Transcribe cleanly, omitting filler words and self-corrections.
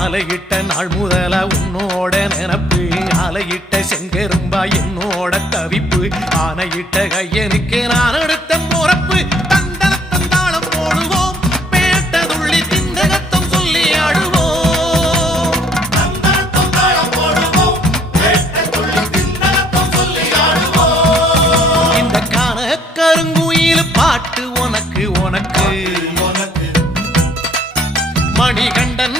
மாலையிட்ட நாள் முதல உன்னோட நினப்பு ஆலையிட்ட செங்கரும்பா என்னோட தவிப்பு ஆனையிட்ட கையனுக்கு நான் எடுத்த முறப்பு தந்தாளம் போடுவோம் பேட்டதுள்ளி திந்தகத்தம் சொல்லி ஆடுவோம் இந்த காண கருங்குயில் பாட்டு உனக்கு உனக்கு மணிகண்டன்